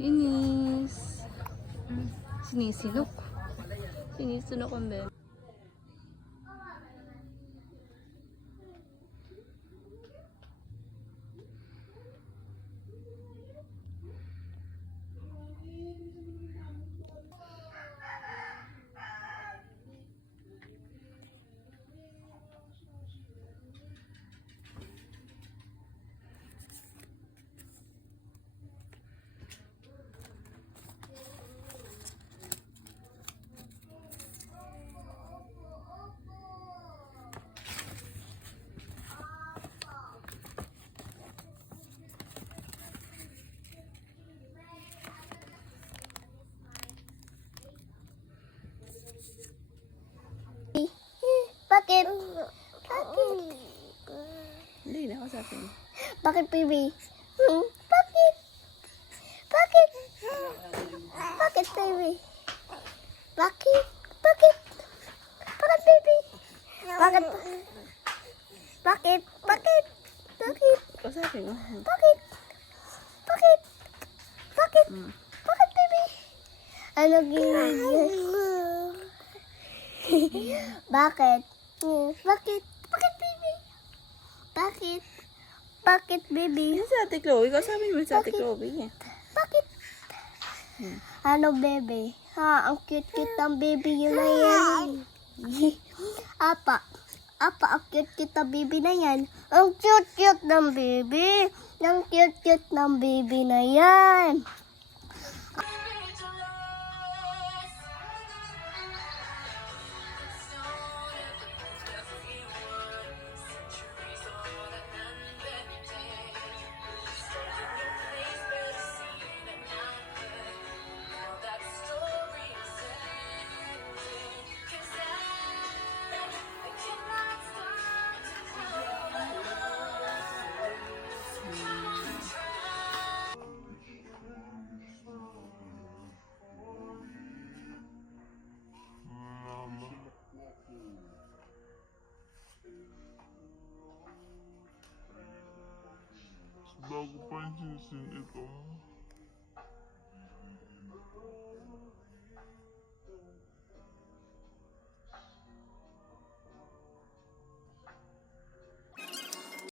Inis. Sinisinok. Sinisinok ang bebe. Bakit? Bakit? Hindi na kasapin. Bakit, baby? Bakit? Bakit? Bakit, baby? Bakit? Bakit? Bakit, baby? Bakit? Bakit? Bakit? Bakit? Kasapin mo. Bakit? Bakit? Bakit? Bakit, baby? Ano ginagawa? Bakit? Bakit? Bakit, baby? Bakit? Bakit, baby? Yan si Ate Chloe. Kasapin mo si Ate Bakit? Chloe. Bakit? Ano, baby? Ha, ang cute-cute ng baby yun na yan. Apa, ang cute-cute ng baby na yan. Ang cute-cute ng baby. Ang cute-cute ng baby na yan. Bago pa yung sinising ito.